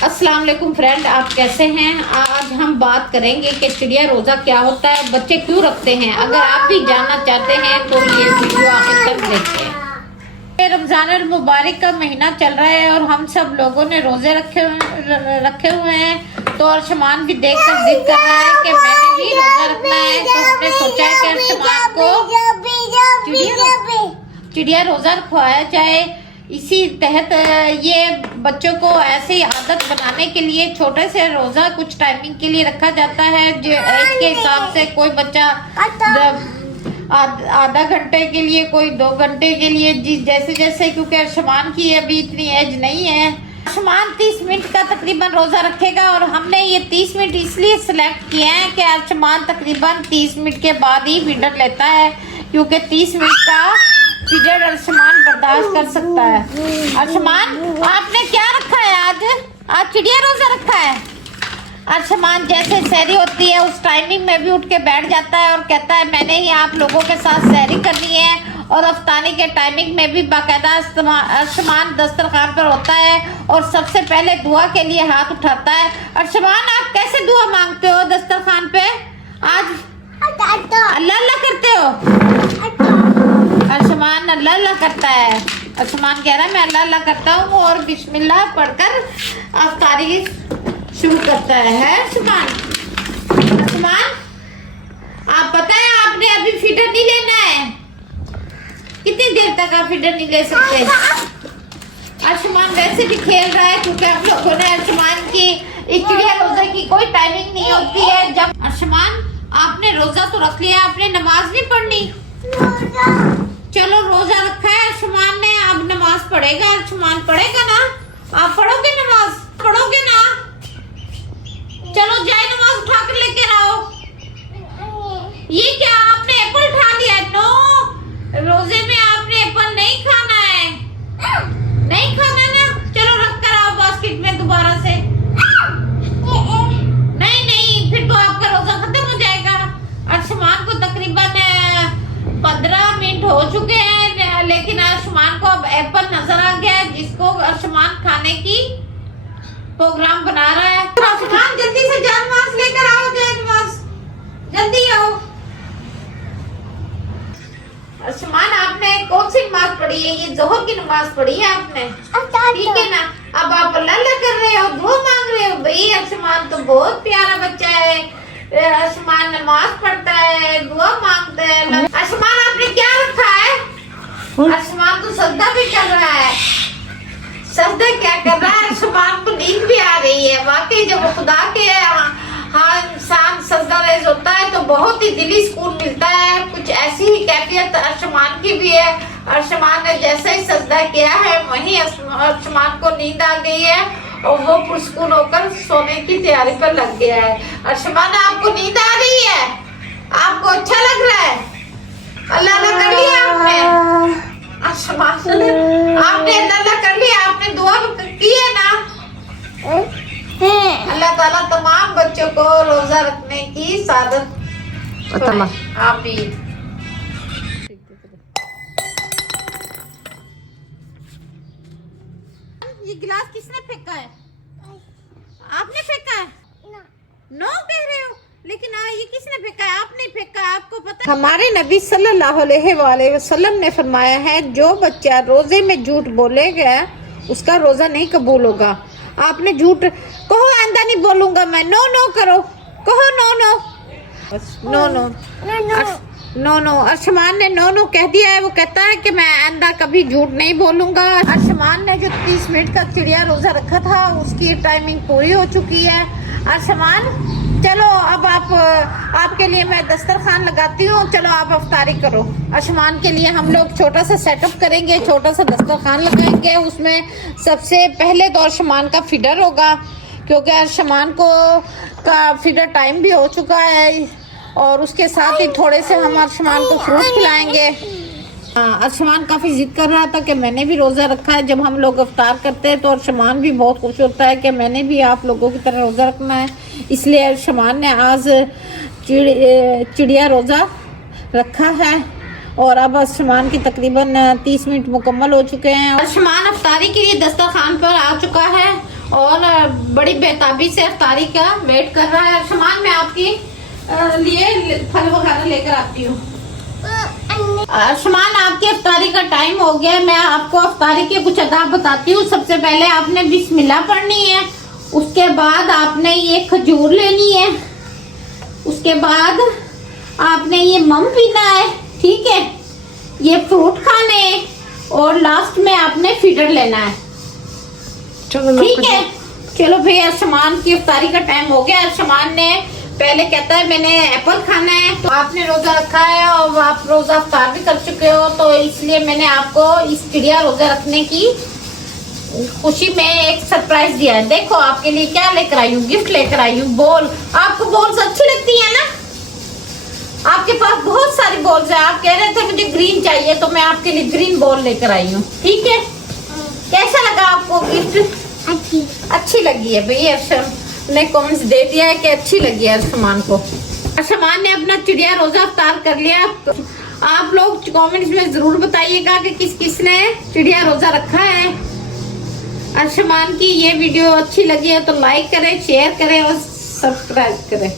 अस्सलाम वालेकुम फ्रेंड, आप कैसे हैं। आज हम बात करेंगे कि चिड़िया रोज़ा क्या होता है, बच्चे क्यों रखते हैं। अगर आप भी जानना चाहते हैं तो ये वीडियो आखिर तक देखें। रमज़ान मुबारक का महीना चल रहा है और हम सब लोगों ने रोज़े रखे हुए हैं। तो अर्शमान भी देख कर जिद कर रहा है कि मैंने भी रोज़ा रखना है। तो हमने सोचा है कि अर्शमान को चिड़िया रोज़ा रखवाया जाए। इसी तहत ये बच्चों को ऐसी आदत बनाने के लिए छोटे से रोज़ा कुछ टाइमिंग के लिए रखा जाता है। जो एज के हिसाब से कोई बच्चा आधा घंटे के लिए, कोई 2 घंटे के लिए, जैसे जैसे, क्योंकि अर्शमान की अभी इतनी एज नहीं है। अर्शमान 30 मिनट का तकरीबन रोज़ा रखेगा और हमने ये 30 मिनट इसलिए सिलेक्ट किए हैं कि अर्शमान तकरीबन 30 मिनट के बाद ही फीडर लेता है, क्योंकि 30 मिनट का फीडर अर्शमान बर्दाश्त कर सकता है। अर्शमान, आपने क्या रखा है आज चिड़िया रोज़ा रखा है। अर्शमान जैसे सहरी होती है उस टाइमिंग में भी उठ के बैठ जाता है और कहता है मैंने ही आप लोगों के साथ सहरी करनी है। और अफ्तारी के टाइमिंग में भी बाकायदा अर्शमान दस्तरखान पर होता है और सबसे पहले दुआ के लिए हाथ उठाता है। अर्शमान, आप कैसे दुआ मांगते हो दस्तरखान पे आज? अल्लाह अल्लाह करते हो? अर्शमान अल्लाह अल्लाह करता है। अर्शमान कह रहा है मैं अल्लाह अल्लाह करता हूँ और बिस्मिल्लाह पढ़कर अफ्तारी शुरू करता है। अर्शमान, आप पता है आपने अभी फीडर नहीं लेना है। कितनी देर तक आप फीडर नहीं ले सकते? अर्शमान वैसे भी खेल रहा है क्योंकि हम लोगों ने अर्शमान की इस चिड़िया रोज़ा की कोई टाइमिंग नहीं होती है। जब अर्शमान, आपने रोज़ा तो रख लिया, आपने नमाज नहीं पढ़नी? चलो रोज़ा रखा है अर्शमान ने, अब नमाज पढ़ेगा। अर्शमान पढ़ेगा ना? आप पढ़ोगे नमाज? पढ़ोगे ना? चलो जाए नमाज उठा कर लेके आओ। ये क्या आपने एप्पल उठा लिया? नो, रोजे में आपने एप्पल नहीं खाना है। नहीं खाना ना? चलो रख कर आओ बास्केट में दोबारा से। नहीं नहीं, फिर तो आपका रोजा खत्म हो जाएगा। अर्शमान को तकरीबन 15 मिनट हो चुके हैं, लेकिन अर्शमान को अब एप्पल नजर आ गया है जिसको अर्शमान खाने की प्रोग्राम बना रहा है। अर्शमान जल्दी से जानमाज लेकर आओ, जानमाज जल्दी आओ। अर्शमान, आपने कौन सी नमाज पढ़ी है? ये जोहर की नमाज पढ़ी है आपने, ठीक है ना? अब आप अल्लाह कर रहे हो, दुआ मांग रहे हो। भाई अर्शमान तो बहुत प्यारा बच्चा है। अर्शमान नमाज पढ़ता है, दुआ मांगता है। अर्शमान, आपने क्या रखा है? अर्शमान तो सजदा भी कर रहा है। सजदा क्या कर रहा है? अर्शमान को नींद भी आ रही है। वाकई जब खुदा के इंसान सजदा रेज होता है तो बहुत ही दिली सुकून मिलता है। कुछ ऐसी ही कैफियत अर्शमान की भी है। अर्शमान ने जैसे ही सजदा किया है वहीं अर्शमान को नींद आ गई है और वो पुरसुकून होकर सोने की तैयारी पर लग गया है। अर्शमान, आपको नींद आ रही है? आपको अच्छा लग रहा है? अल्लाह अल्लाह कर लिया आपने? अर्शमान, आपने अल्लाह कर लिया, आपने दुआ की है ना? अल्लाह ताला तमाम बच्चों को रोजा रखने की सादत आमीन। ये गिलास किसने फेंका है? आपने फेंका है? नो कह रहे हो, लेकिन ये किसने फेंका है? आपने फेंका है, आपको पता? हमारे नबी सल्लल्लाहु अलैहि वसल्लम ने फरमाया है जो बच्चा रोजे में झूठ बोलेगा उसका रोजा नहीं कबूल होगा। आपने झूठ कहो, आंदा नहीं बोलूंगा मैं। नो नो करो, कहो no no no no no no. Arshman ने नो नो कह दिया है। वो कहता है कि मैं आंदा कभी झूठ नहीं बोलूंगा। अर्शमान ने जो 30 मिनट का चिड़िया रोजा रखा था उसकी टाइमिंग पूरी हो चुकी है। अर्शमान, चलो अब आपके लिए मैं दस्तरखान लगाती हूँ, चलो आप अफ्तारी करो। अर्शमान के लिए हम लोग छोटा सा सेटअप करेंगे, छोटा सा दस्तरखान लगाएंगे। उसमें सबसे पहले तो अर्शमान का फीडर होगा, क्योंकि अर्शमान को का फीडर टाइम भी हो चुका है और उसके साथ ही थोड़े से हम अर्शमान को फ्रूट खिलाएंगे। अर्शमान काफ़ी जिद कर रहा था कि मैंने भी रोज़ा रखा है। जब हम लोग अफ्तार करते हैं तो अर्शमान भी बहुत खुश होता है कि मैंने भी आप लोगों की तरह रोज़ा रखना है। इसलिए अर्शमान ने आज चिड़िया रोज़ा रखा है और अब अर्शमान की तकरीबन 30 मिनट मुकम्मल हो चुके हैं। अर्शमान अफ्तारी के लिए दस्तरखान पर आ चुका है और बड़ी बेताबी से अफ्तारी का वेट कर रहा है। सामान मैं आपके लिए फल वगैरह लेकर आती हूँ। सामान आपकी अफ्तारी का टाइम हो गया है। मैं आपको अफ्तारी के कुछ आदाब बताती हूँ। सबसे पहले आपने बिस्मिल्लाह पढ़नी है, उसके बाद आपने ये खजूर लेनी है, उसके बाद आपने ये मम पीना है, ठीक है, ये फ्रूट खाने हैं, और लास्ट में आपने फीडर लेना है, ठीक है। चलो भैया, सामान की इफ्तारी का टाइम हो गया। सामान ने पहले कहता है मैंने एप्पल खाना है, तो आपने रोजा रखा है और आप रोजा इफ्तार भी कर चुके हो, तो इसलिए मैंने आपको इस चिड़िया रोजा रखने की खुशी में एक सरप्राइज दिया है। देखो आपके लिए क्या लेकर आई हूँ, गिफ्ट लेकर आई हूँ। बॉल, आपको बॉल्स अच्छी लगती है ना? आपके पास बहुत सारी बॉल्स है। आप कह रहे थे मुझे ग्रीन चाहिए, तो मैं आपके लिए ग्रीन बॉल लेकर आई हूँ, ठीक है। कैसा लगा आपको गिफ्ट? अच्छी लगी है भैया। ने कमेंट्स दे दिया है कि अच्छी लगी है सामान को। सामान ने अपना चिड़िया रोजा इफ्तार कर लिया। तो आप लोग कमेंट्स में जरूर बताइएगा कि किस किस ने चिड़िया रोजा रखा है। अरशमान की ये वीडियो अच्छी लगी है तो लाइक करें, शेयर करें और सब्सक्राइब करें।